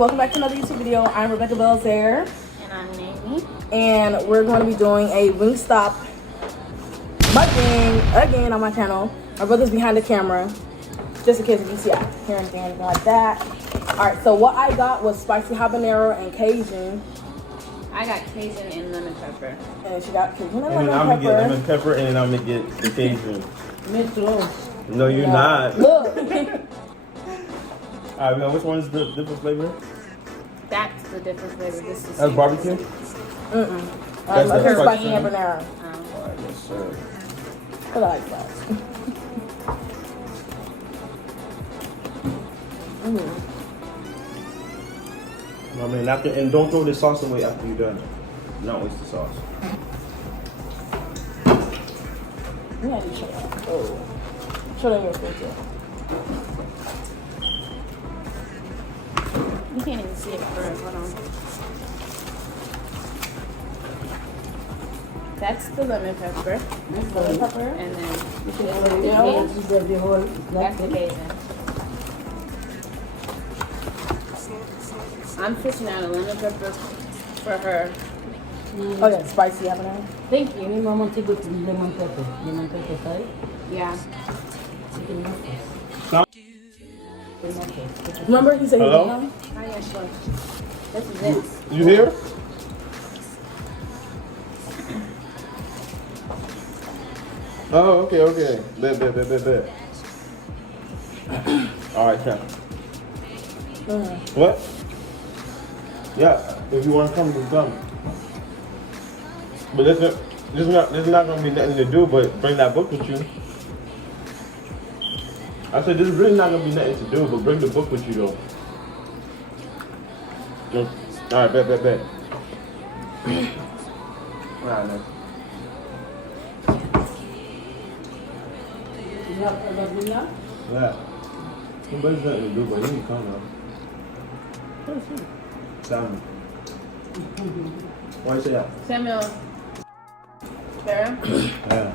welcome back to another YouTube video. I'm Rebecca Belzer. And I'm Amy. And we're going to be doing a Wingstop mukbang again on my channel. My brother's behind the camera, just in case if you see I hear anything or anything like that. Alright, so what I got was spicy habanero and Cajun. I got Cajun and lemon pepper. And she got Cajun and And lemon then I'm pepper. gonna get lemon pepper, and then I'm gonna get the Cajun. Me too. No, you're not. Look. Alright, now which one is the different flavor? That's the different flavor. This is That's barbecue? Mm-mm. That's I heard the spicy spicy. habanero. Alright, yes, sir. I like that. I mean, and don't throw the sauce away after you're done. Not waste the sauce. You had to show that. Oh. Show them your picture. You can't even see it first. Hold on. That's the lemon pepper. This lemon pepper. And then You can this put it is down. the Cajun. That's the Cajun. I'm fishing out a lemon pepper for her. Oh yeah, spicy habanero. Thank you. Mi mamá te gusta lemon pepper. Lemon pepper, ¿sabes? Yeah. Chicken mustard. Stop. Remember he said he Hello? was young? Oh yeah, sure. This is it. You here? Oh, okay. Bet. Alright, Cap. What? Yeah, if you want to come, just come. But there's not gonna be nothing to do but bring that book with you. I said there's really not gonna be nothing to do but bring the book with you though. Alright, bet. Alright, man. You have a lasagna? Yeah. Nobody's nothing to do but you can come now. Salmon. Why you say that? Samuel. Sarah. Yeah.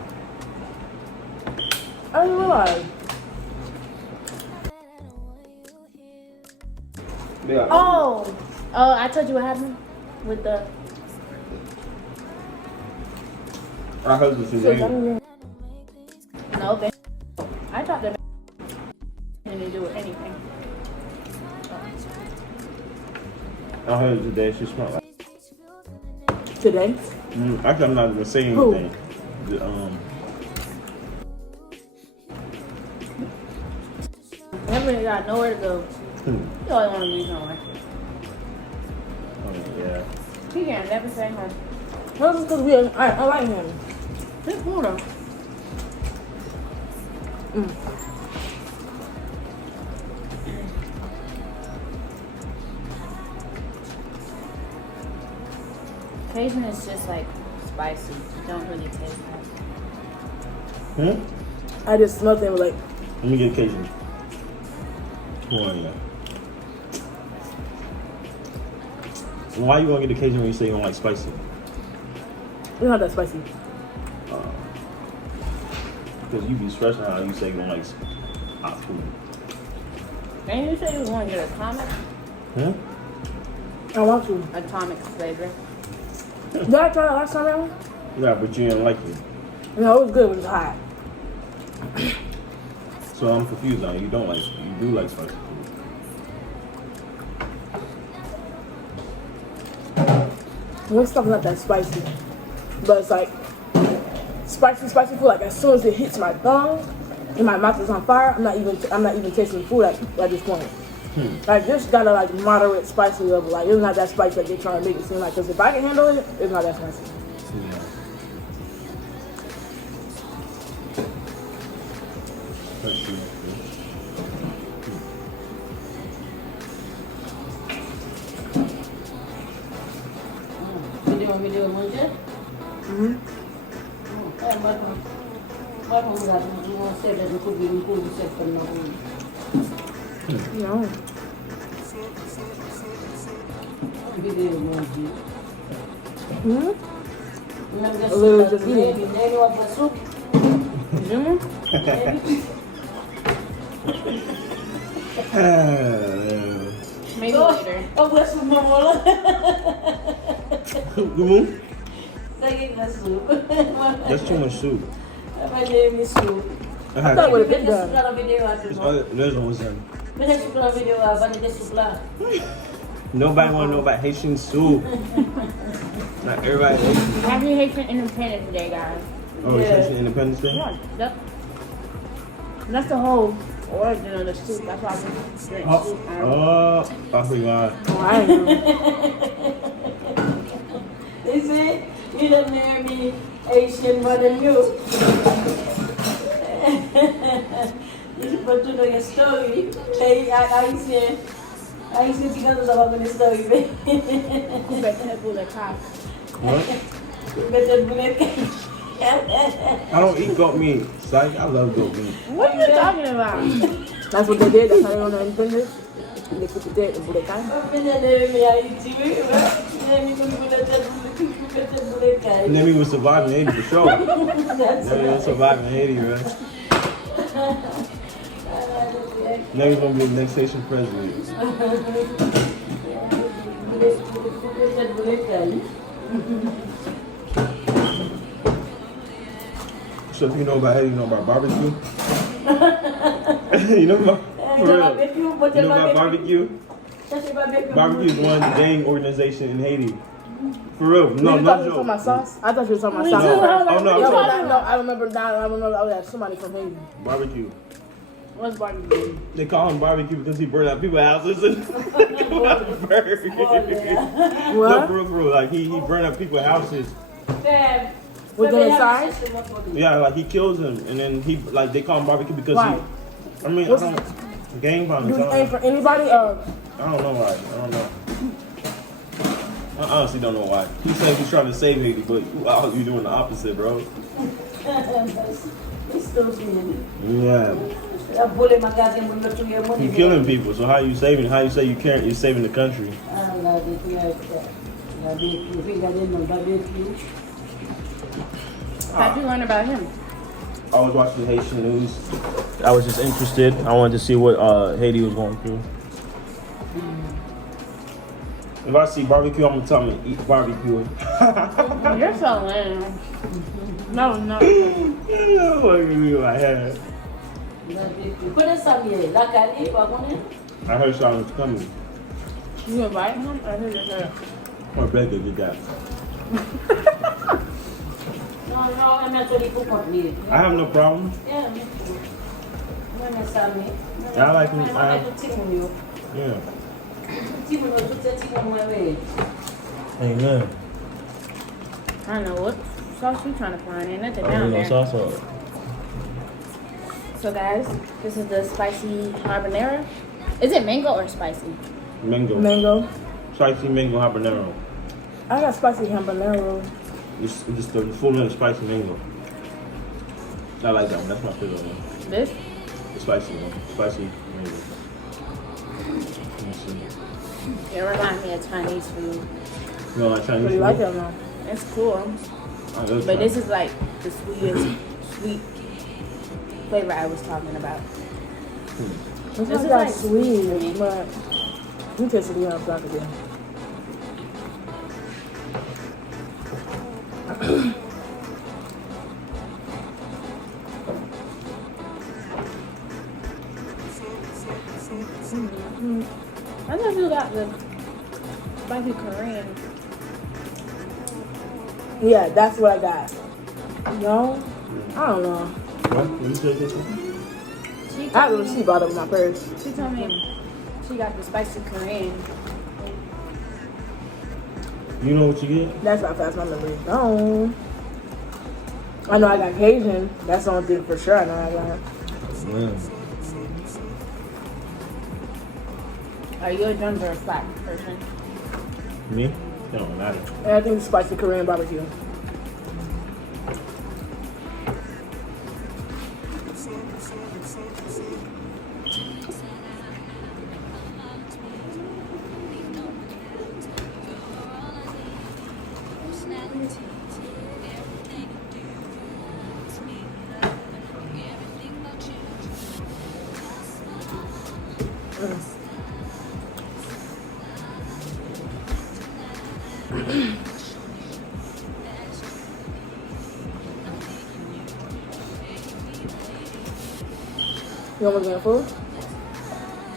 I didn't realize. Yeah. Oh, I told you what happened with the. I heard this So, today. No, they. I thought they didn't do with anything. I heard it today. She smelled like. today. Actually, I'm not even saying Who? anything. That man got nowhere to go. He always want to be somewhere. Oh yeah. He can't never say home. Well, it's because I like him. Just hold on. Cajun is just like spicy. It don't really taste nice. I just smelled it and was like, Let me get Cajun. Come on, yeah. Why you gonna get the Cajun when you say you don't like spicy? it's not that spicy. Because you be stressing how you say you don't like hot food. And you say you want to get atomic? I want to. Atomic flavor. Did I try that last time around? Yeah, but you didn't like it. No, it was good. It was hot. So I'm confused now. You don't like, you do like spicy food. Wingstop's not that spicy, but it's like spicy food. Like as soon as it hits my tongue and my mouth is on fire, I'm not even tasting the food at this point. Like this got a like moderate spicy level. Like it's not that spicy that they're trying to make it seem like. Because if I can handle it, it's not that spicy. Yeah. Let's see. Video manja? Baru nggak mau saya dari kubing saya pernah. No. Video manja. A little just eat. Ini apa sup? Maybe later. Oh, what's the mama? You Lagi na soup. That's too much soup. My name is soup. I I had thought it would have Bigyan been soup done. lang ang video natin this mo. other, there's one was done. Bigyan soup lang ang video natin. Bigyan soup lang. Nobody want to know about Haitian soup. Not everybody Haitian. Happy Haitian Independence Day, guys. Oh, it's Yeah. Haitian Independence Day? Yeah, that's the whole origin of the soup. That's why we drink soup. I forgot. Oh, I didn't know. They say, you don't marry me Asian more than you. You put to know your story. Hey, I say because of the story. You better have bullet pie. What? Better bullet. I don't eat goat meat. Psych, I love goat meat. What are you talking about? That's what they did. That's how they on the independence. They put the dead and put it down. Nemi was surviving Haiti for sure. Nemi was surviving Haiti, man. Nemi's gonna be the next Haitian president. So if you know about Haiti, you know about barbecue? You know about, for real. You know about barbecue? Barbecue is one gang organization in Haiti. For real. No, You no thought you were talking joke. about sauce? I thought you were talking about Me sauce. too. No. I was like, Oh, no, what you I'm sorry. talking No, about? I remember that. I remember I had somebody from Haiti. Barbecue. What's barbecue? They call him barbecue because he burned out people's houses and people out the burger. No, What? for real. Like he burned out people's houses. Was it inside? Yeah, like he kills them and then he like they call him barbecue because Why? he. I mean, What's I don't, gang violence. Do you aim for anybody or? I don't know why. I don't know. I honestly don't know why. He said he's trying to save Haiti, but you doing the opposite, bro. Yeah. You killing people, so how you saving? How you say you can't? You're saving the country. How'd you learn about him? I was watching Haitian news. I was just interested. I wanted to see what Haiti was going through. If I see barbecue, I'm gonna tell them to eat barbecue. You're so lame. No, no. What do you mean I had? I heard something was coming. You invite him? I heard you said. Or better, you got. I have no problem. I like him. Yeah. Amen. I don't know what sauce you trying to find. Ain't nothing I down don't know there. sauce on it. So guys, this is the spicy habanero. Is it mango or spicy? Mango. Mango. Spicy mango habanero. I got spicy habanero. It's just the full name of spicy mango. I like that one. That's my favorite one. This? The spicy one. Spicy mango. Let me see. It reminds me of Chinese food. You know, like Chinese What do you food? like it now? It's cool. I love But Chinese. this is like the sweet flavor I was talking about. It's This not is that like sweet to me. sweet, but you taste it on black again. I thought you got the spicy Korean. Yeah, that's what I got. No? I don't know. What? What you say, Kitchen? She I have a told me, receipt bottle in my purse. she told me she got the spicy Korean. You know what you get? That's how fast my memory is gone. I know I got Cajun. That's the only thing for sure I know I got. Man. Are you a drums or a flat person? Me? It don't matter. And I think it's spicy Korean barbecue. You almost getting full?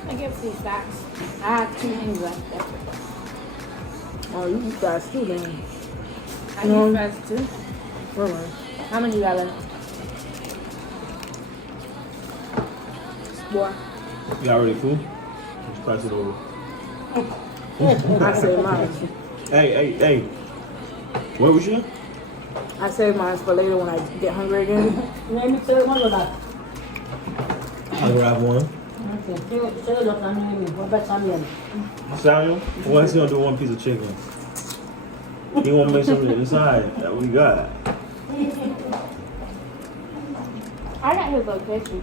I get free stacks. I have 2 things left. That's it. Oh, you eat fast too, man. I No. eat fast too. Really? How many you got left? Boy, You already full? Just pass it over. I saved mine. Hey. What was you? I saved mine for later when I get hungry again. Let me tell you one of that. I'll grab one. Okay, tell you what what about Samuel? Samuel? Why is he gonna do one piece of chicken? He wanna make something inside. That we got. I got his location.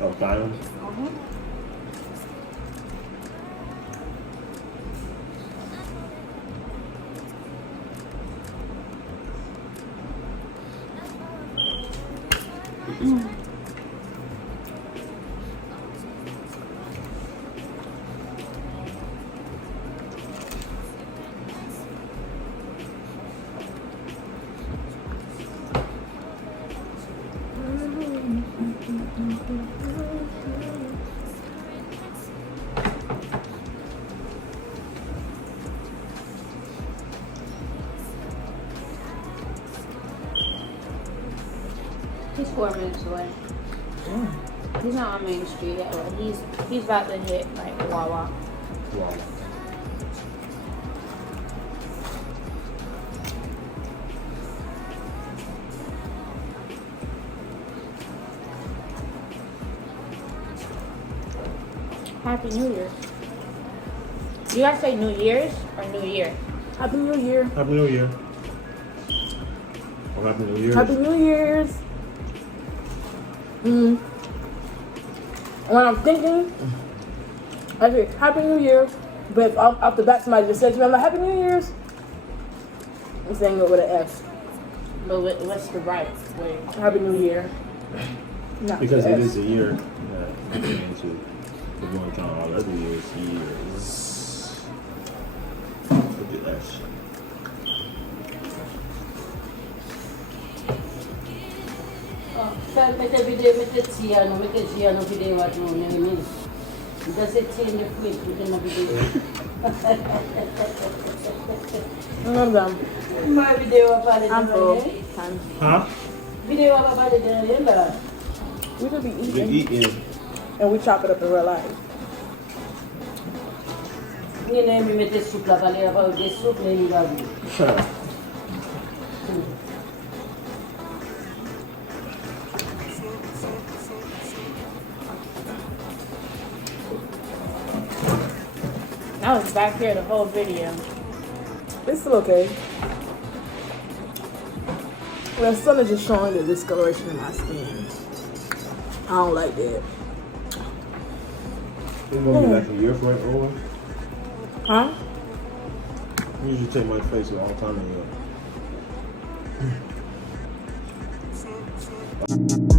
Oh, Samuel? He's 4 minutes away. He's not on Main Street yet. He's about to hit like Wawa. Wow. Happy New Year. You guys say New Year's or New Year? Happy New Year. Happy New Year. Oh, Happy New Year. Happy New Year's. When I'm thinking, I say Happy New Year, but if off the bat somebody just said to me, I'm like, Happy New Year's. I'm saying it with an S. But what's the right way? Happy New Year. Not Because with it an is a year. Into if you want to count all other years. Look at that shit. Mette Ciano video at no name. Does it see in the fridge within the video? I'm done. My video about it. I'm full. Time. Huh? Video about it, remember? We could be We eating, eating. and we chop it up in real life. You know, we made the soup, about the soup, maybe about it. I was back here the whole video. It's still okay. The sun is just showing the discoloration in my skin. I don't like that. It's gonna be like a year for it over. Huh? I usually take my face a long time ago.